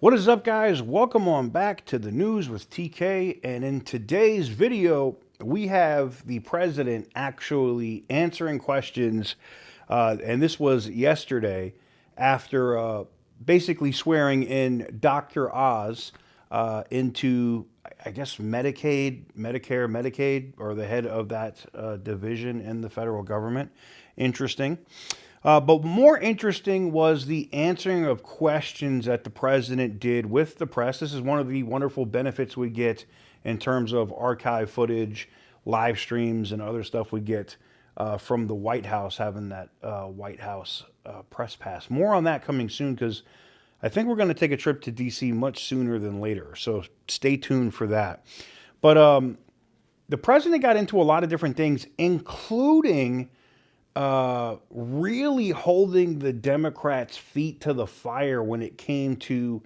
What is up, guys? Welcome on back to the news with TK. And in today's video, we have the president actually answering questions. And this was yesterday after basically swearing in Dr. Oz into, I guess, Medicaid, or the head of that division in the federal government. Interesting. But more interesting was the answering of questions that the president did with the press. This is one of the wonderful benefits we get in terms of archive footage, live streams, and other stuff we get from the White House, having that White House press pass. More on that coming soon, because I think we're going to take a trip to D.C. much sooner than later. So stay tuned for that. But the president got into a lot of different things, including really holding the Democrats' feet to the fire when it came to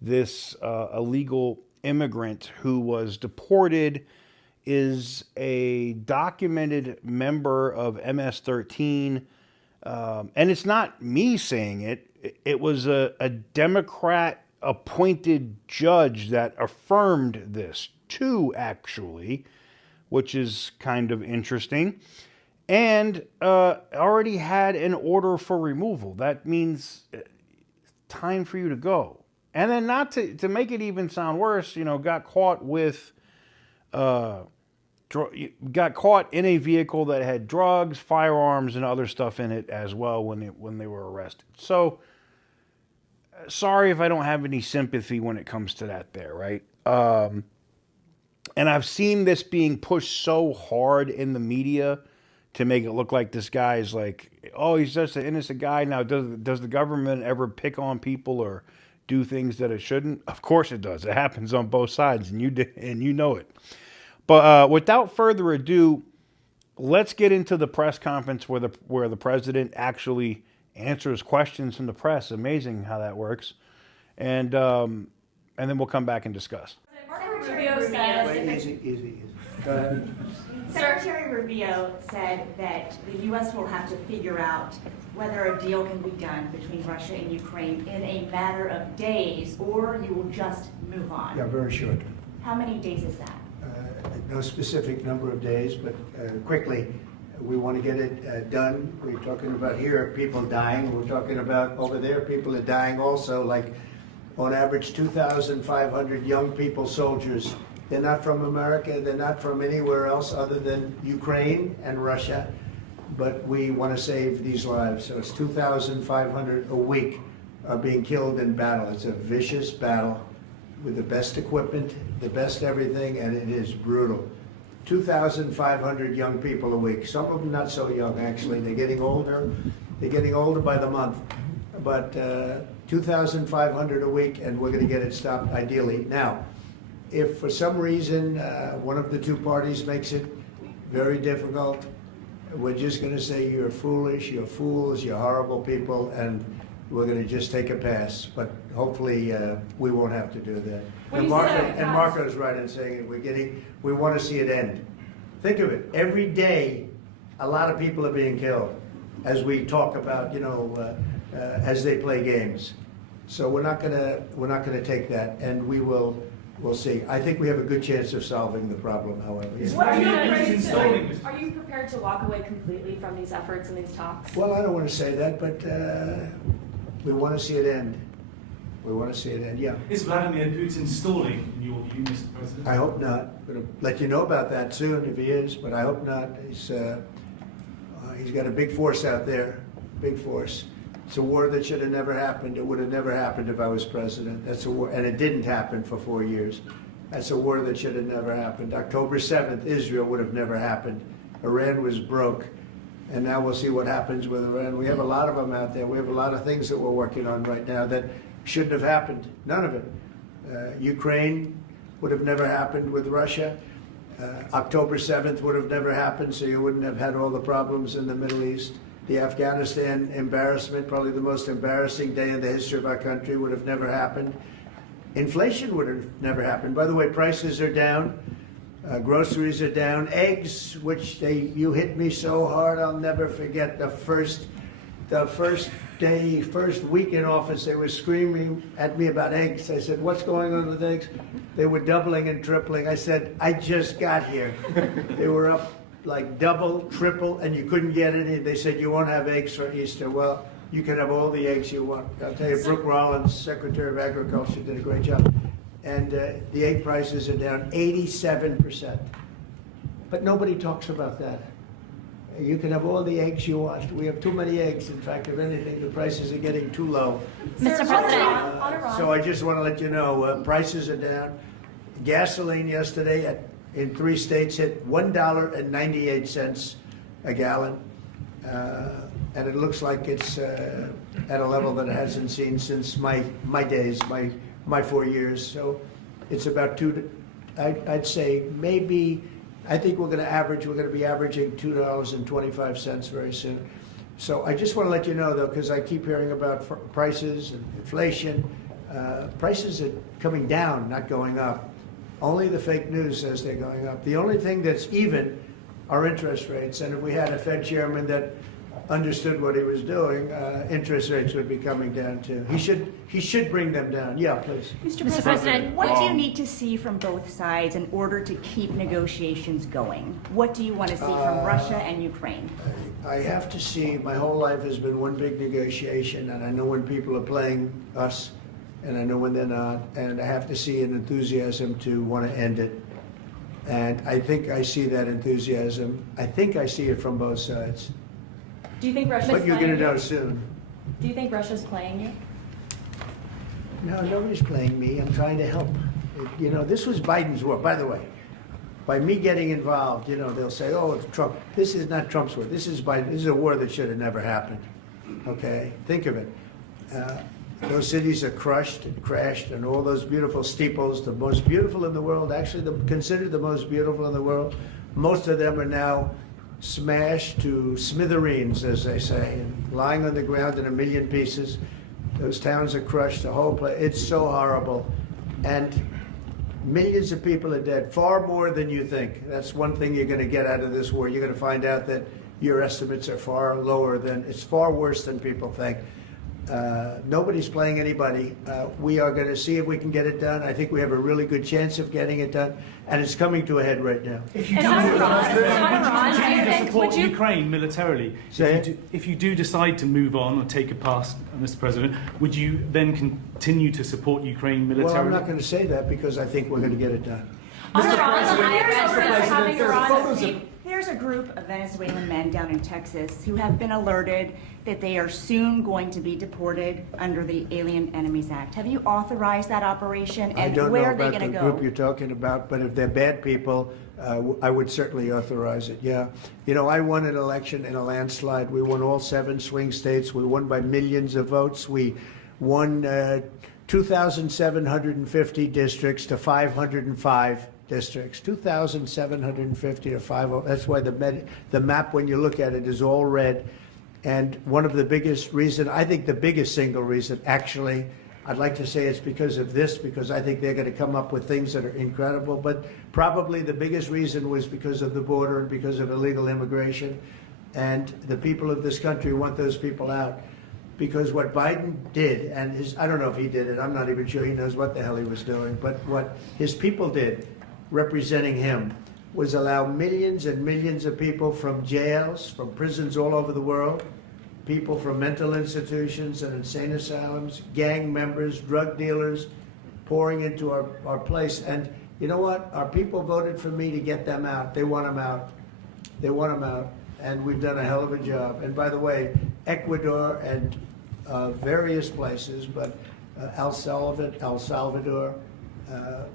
this illegal immigrant who was deported, is a documented member of MS-13. And it's not me saying it. It was a Democrat-appointed judge that affirmed this, too, actually, which is kind of interesting. And already had an order for removal. That means time for you to go. And then, not to make it even sound worse, got caught with, got caught in a vehicle that had drugs, firearms, and other stuff in it as well when they were arrested. So, sorry if I don't have any sympathy when it comes to that there, right? And I've seen this being pushed so hard in the media to make it look like this guy is like, oh, he's just an innocent guy. Now, does the government ever pick on people or do things that it shouldn't? Of course it does. It happens on both sides, and you know it. But without further ado, let's get into the press conference where the president actually answers questions from the press. Amazing how that works, and then we'll come back and discuss. Easy. Go ahead. Secretary Rubio said that the U.S. will have to figure out whether a deal can be done between Russia and Ukraine in a matter of days, or you will just move on. Yeah, very short. How many days is that? No specific number of days, but quickly. We want to get it done. We're talking about here people dying. We're talking about over there people are dying also, like on average 2,500 young people, soldiers. They're not from America. They're not from anywhere else other than Ukraine and Russia. But we want to save these lives. So it's 2,500 a week are being killed in battle. It's a vicious battle with the best equipment, the best everything, and it is brutal. 2,500 young people a week. Some of them not so young, actually. They're getting older. They're getting older by the month. But 2,500 a week, and we're going to get it stopped ideally. Now, if for some reason one of the two parties makes it very difficult, we're just going to say you're foolish, you're fools, you're horrible people, and we're going to just take a pass. But hopefully we won't have to do that. And Marco's right in saying it. We want to see it end. Think of it. Every day, a lot of people are being killed, as we talk about, as they play games. So we're not gonna take that, and we'll see. I think we have a good chance of solving the problem, however. Yeah. Are you prepared to walk away completely from these efforts and these talks? Well, I don't want to say that, but we want to see it end. We want to see it end, yeah. Is Vladimir Putin stalling, in your view, Mr. President? I hope not. I'm going to let you know about that soon if he is, but I hope not. He's got a big force out there, big force. It's a war that should have never happened. It would have never happened if I was president. That's a war, and it didn't happen for 4 years. That's a war that should have never happened. October 7th, Israel would have never happened. Iran was broke, and now we'll see what happens with Iran. We have a lot of them out there. We have a lot of things that we're working on right now that shouldn't have happened. None of it. Ukraine would have never happened with Russia. October 7th would have never happened, so you wouldn't have had all the problems in the Middle East. The Afghanistan embarrassment, probably the most embarrassing day in the history of our country, would have never happened. Inflation would have never happened. By the way, prices are down. Groceries are down. Eggs, which you hit me so hard, I'll never forget the first day, first week in office, they were screaming at me about eggs. I said, what's going on with eggs? They were doubling and tripling. I said, I just got here. They were up like double, triple, and you couldn't get any. They said, you won't have eggs for Easter. Well, you can have all the eggs you want. I'll tell you, Brooke Rollins, Secretary of Agriculture, did a great job. And the egg prices are down 87%. But nobody talks about that. You can have all the eggs you want. We have too many eggs. In fact, if anything, the prices are getting too low. Mr. President. So I just want to let you know, prices are down. Gasoline yesterday in 3 states hit $1.98 a gallon. And it looks like it's at a level that it hasn't seen since my days, my 4 years. So it's about I'd say maybe, I think we're going to be averaging $2.25 very soon. So I just want to let you know, though, because I keep hearing about prices and inflation. Prices are coming down, not going up. Only the fake news says they're going up. The only thing that's even are interest rates. And if we had a Fed chairman that understood what he was doing, interest rates would be coming down too. He should bring them down. Yeah, please. Mr. President, what do you need to see from both sides in order to keep negotiations going? What do you want to see from Russia and Ukraine? I have to see, my whole life has been one big negotiation, and I know when people are playing us, and I know when they're not, and I have to see an enthusiasm to want to end it. And I think I see that enthusiasm. I think I see it from both sides. Do you think Russia's But you're playing going to you? know soon. Do you think Russia's playing you? No, nobody's playing me. I'm trying to help. You know, this was Biden's war, by the way. By me getting involved, you know, they'll say, oh, it's Trump. This is not Trump's war. This is Biden. This is a war that should have never happened. Okay? Think of it. Those cities are crushed and crashed, and all those beautiful steeples, the most beautiful in the world, actually considered the most beautiful in the world, most of them are now smashed to smithereens, as they say, and lying on the ground in a million pieces. Those towns are crushed, the whole place. It's so horrible. And millions of people are dead, far more than you think. That's one thing you're going to get out of this war. You're going to find out that your estimates are far lower than, it's far worse than people think. Nobody's playing anybody. We are going to see if we can get it done. I think we have a really good chance of getting it done, and it's coming to a head right now. If you And do on Iran, continue do you to think- support would you- Ukraine militarily, Say if you do decide to move on or take a pass, Mr. President, would you then continue to support Ukraine Well, militarily? I'm not going to say that because I think we're going to get it done. On Iran, having Iran There's a group of Venezuelan men down in Texas who have been alerted that they are soon going to be deported under the Alien Enemies Act. Have you authorized that operation, I and don't know where are they about going the to group go? you're talking about, but if they're bad people, I would certainly authorize it, yeah. You know, I won an election in a landslide. We won all 7 swing states. We won by millions of votes. We won 2,750 districts to 505 districts. 2,750 to 50. That's why the map, when you look at it, is all red. And one of the biggest reason, I think the biggest single reason, actually, I'd like to say it's because of this, because I think they're going to come up with things that are incredible. But probably the biggest reason was because of the border and because of illegal immigration. And the people of this country want those people out. Because what Biden did, and I don't know if he did it, I'm not even sure he knows what the hell he was doing, but what his people did, representing him, was allow millions and millions of people from jails, from prisons all over the world, people from mental institutions and insane asylums, gang members, drug dealers, pouring into our place. And you know what? Our people voted for me to get them out. They want them out. They want them out. And we've done a hell of a job. And by the way, Ecuador and various places, but El Salvador,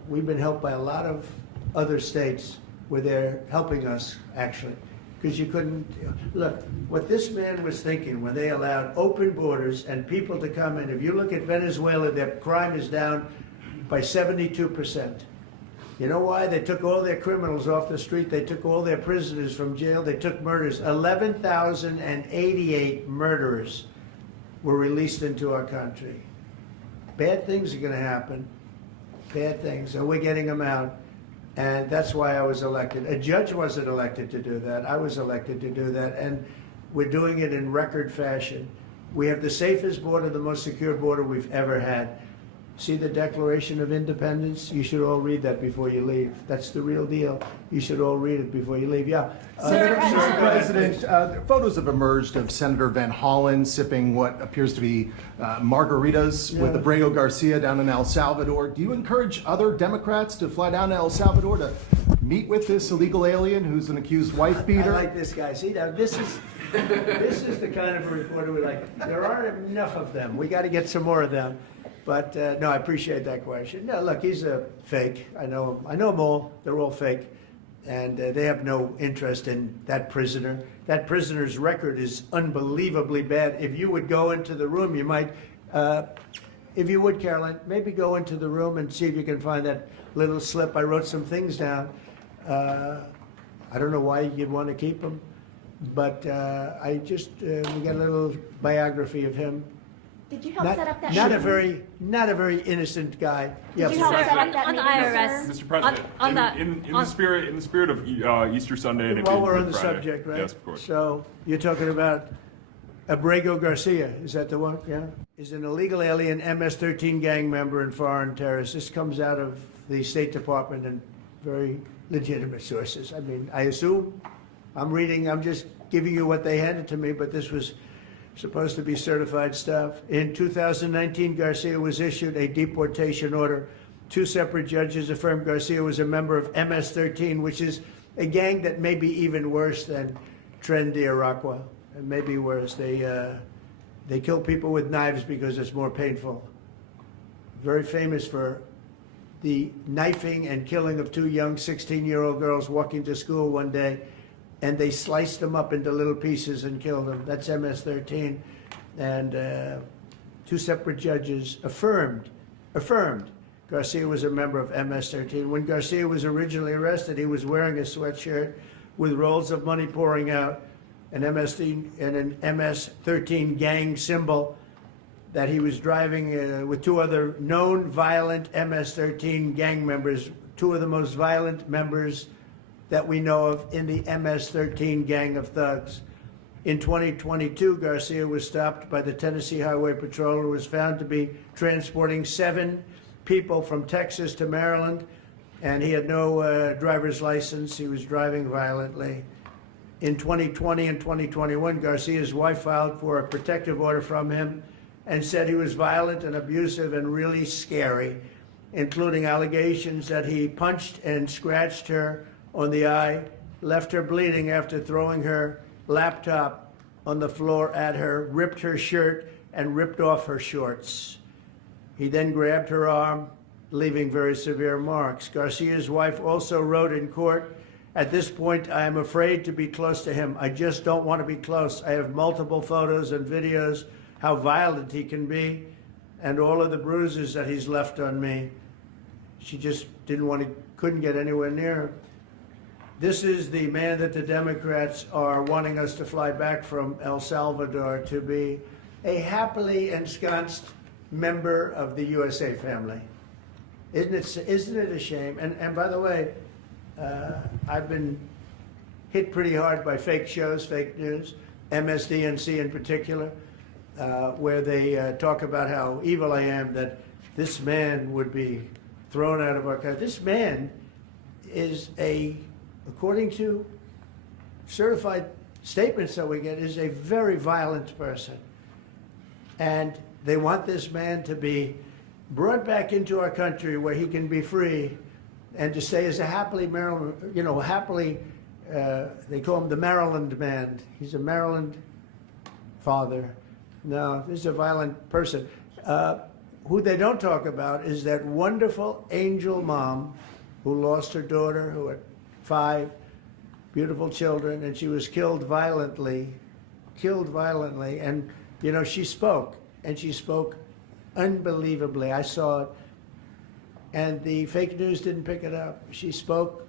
we've been helped by a lot of other states where they're helping us, actually. Because you couldn't, look, what this man was thinking when they allowed open borders and people to come in, if you look at Venezuela, their crime is down by 72%. You know why? They took all their criminals off the street. They took all their prisoners from jail. They took murders. 11,088 murderers were released into our country. Bad things are going to happen. Bad things. And we're getting them out. And that's why I was elected. A judge wasn't elected to do that. I was elected to do that. And we're doing it in record fashion. We have the safest border, the most secure border we've ever had. See the Declaration of Independence? You should all read that before you leave. That's the real deal. You should all read it before you leave. Yeah. Mr. President, photos have emerged of Senator Van Hollen sipping what appears to be margaritas with Abrego Garcia down in El Salvador. Do you encourage other Democrats to fly down to El Salvador to meet with this illegal alien who's an accused wife beater? I like this guy. See, now this is the kind of a reporter we like. There aren't enough of them. We got to get some more of them. But no, I appreciate that question. No, look, he's a fake. I know him. I know them all. They're all fake, and they have no interest in that prisoner. That prisoner's record is unbelievably bad. If you would go into the room, you might, if you would, Caroline, maybe go into the room and see if you can find that little slip. I wrote some things down. I don't know why you'd want to keep him, but I just we got a little biography of him. Did you help set up that? Not a very innocent guy. Yeah, Did you help but- set up that on the meeting, IRS. sir? Mr. President, On the- in the spirit of Easter Sunday and While we're on Good the Friday. subject, right? Yes, of course. So you're talking about Abrego Garcia, is that the one? Yeah. Is an illegal alien MS-13 gang member and foreign terrorist. This comes out of the State Department and very legitimate sources. I mean, I assume, I'm just giving you what they handed to me, but this was supposed to be certified stuff. In 2019, Garcia was issued a deportation order. Two separate judges affirmed Garcia was a member of MS-13, which is a gang that may be even worse than Tren de Aragua. It may be worse. They kill people with knives because it's more painful. Very famous for the knifing and killing of two young 16-year-old girls walking to school one day, and they sliced them up into little pieces and killed them. That's MS-13. And two separate judges affirmed Garcia was a member of MS-13. When Garcia was originally arrested, he was wearing a sweatshirt with rolls of money pouring out, an MS-13 gang symbol that he was driving with two other known violent MS-13 gang members, two of the most violent members that we know of in the MS-13 gang of thugs. In 2022, Garcia was stopped by the Tennessee Highway Patrol, who was found to be transporting 7 people from Texas to Maryland, and he had no driver's license. He was driving violently. In 2020 and 2021, Garcia's wife filed for a protective order from him and said he was violent and abusive and really scary, including allegations that he punched and scratched her on the eye, left her bleeding after throwing her laptop on the floor at her, ripped her shirt, and ripped off her shorts. He then grabbed her arm, leaving very severe marks. Garcia's wife also wrote in court, "At this point, I am afraid to be close to him. I just don't want to be close. I have multiple photos and videos how violent he can be and all of the bruises that he's left on me." She just couldn't get anywhere near him. This is the man that the Democrats are wanting us to fly back from El Salvador to be a happily ensconced member of the USA family. Isn't it a shame? And by the way, I've been hit pretty hard by fake shows, fake news, MSDNC in particular, where they talk about how evil I am, that this man would be thrown out of our country. This man is according to certified statements that we get, is a very violent person. And they want this man to be brought back into our country where he can be free and to stay as a happily Maryland, they call him the Maryland man. He's a Maryland father. No, this is a violent person. Who they don't talk about is that wonderful angel mom who lost her daughter, who had 5 beautiful children, and she was killed violently. And, she spoke, and she spoke unbelievably. I saw it. And the fake news didn't pick it up. She spoke.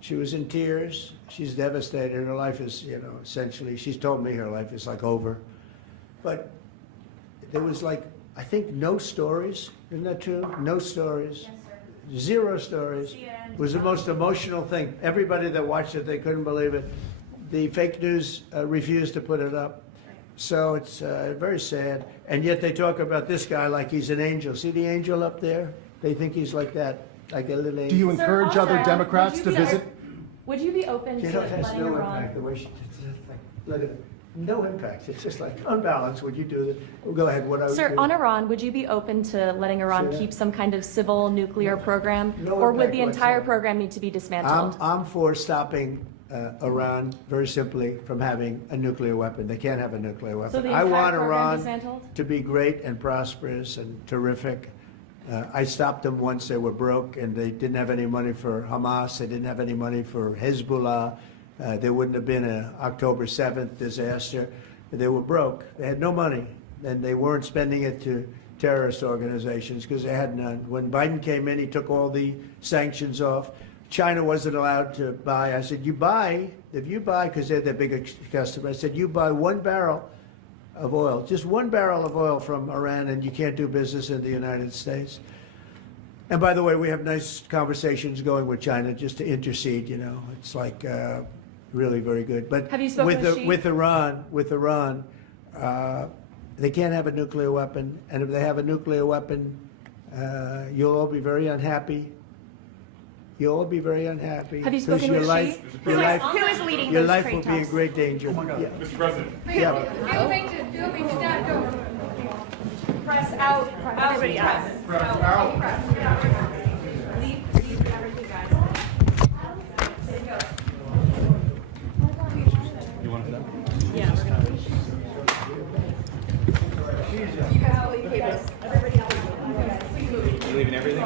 She was in tears. She's devastated. Her life is, essentially, she's told me her life is like over. But there was I think no stories. Isn't that true? No stories. Yes, sir. 0 stories. It was the most emotional thing. Everybody that watched it, they couldn't believe it. The fake news refused to put it up. So it's very sad. And yet they talk about this guy like he's an angel. See the angel up there? They think he's like that, like a little angel. Do you Sir, encourage also, other Democrats would to you be- visit? Would you be open You to know, it has letting no Iran? impact, the way she, it's just like, look at it. No impact. It's just like unbalanced. Would you do that? Well, go ahead. What I would Sir, do. on Iran, would you be open to letting Iran Say that. keep some kind of civil nuclear program? No Or would impact the entire whatsoever. program need to be dismantled? I'm for stopping Iran very simply from having a nuclear weapon. They can't have a nuclear weapon. So the I entire want program Iran dismantled? to be great and prosperous and terrific. I stopped them once they were broke and they didn't have any money for Hamas. They didn't have any money for Hezbollah. There wouldn't have been an October 7th disaster. They were broke. They had no money, and they weren't spending it to terrorist organizations because they had none. When Biden came in, he took all the sanctions off. China wasn't allowed to buy. I said, you buy, if you buy, because they're their biggest customer, I said, you buy 1 barrel of oil, just 1 barrel of oil from Iran, and you can't do business in the United States. And by the way, we have nice conversations going with China just to intercede, you know. It's like really very good. But Have you spoken with Xi? with Iran, they can't have a nuclear weapon. And if they have a nuclear weapon, you'll all be very unhappy. You'll all be very unhappy. Have you 'cause spoken your with life, Xi? your life, Who is leading your those life trade will be in talks? great danger. Yeah. Mr. President. Yeah. Press out. Everybody else. Leave everything, guys. You want to? Yeah, we're gonna leave. You guys will leave cables. Everybody else. You leaving everything?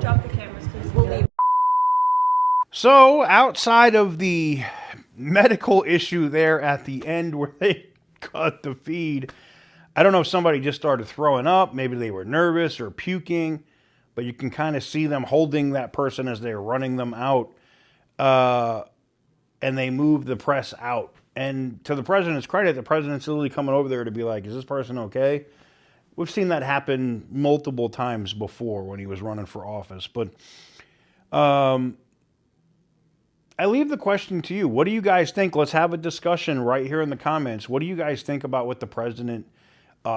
Drop the cameras, please. We'll leave. So, outside of the medical issue there at the end where they cut the feed, I don't know if somebody just started throwing up, maybe they were nervous or puking, but you can kind of see them holding that person as they're running them out, and they move the press out. And to the president's credit, the president's literally coming over there to be like, is this person okay? We've seen that happen multiple times before when he was running for office. But I leave the question to you. What do you guys think? Let's have a discussion right here in the comments. What do you guys think about what the president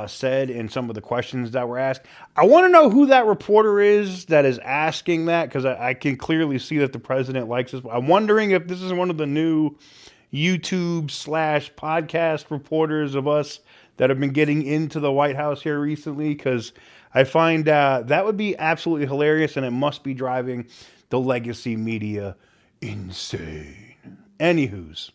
said and some of the questions that were asked? I want to know who that reporter is that is asking that, because I can clearly see that the president likes this. I'm wondering if this is one of the new YouTube/podcast reporters of us that have been getting into the White House here recently, because I find that would be absolutely hilarious, and it must be driving the legacy media insane. Anywho's,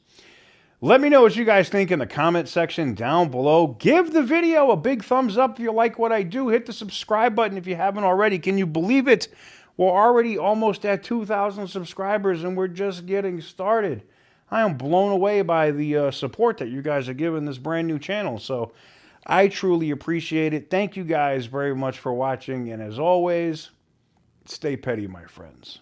let me know what you guys think in the comment section down below. Give the video a big thumbs up if you like what I do. Hit the subscribe button if you haven't already. Can you believe it? We're already almost at 2,000 subscribers, and we're just getting started. I am blown away by the support that you guys are giving this brand new channel. So I truly appreciate it. Thank you guys very much for watching. And as always, stay petty, my friends.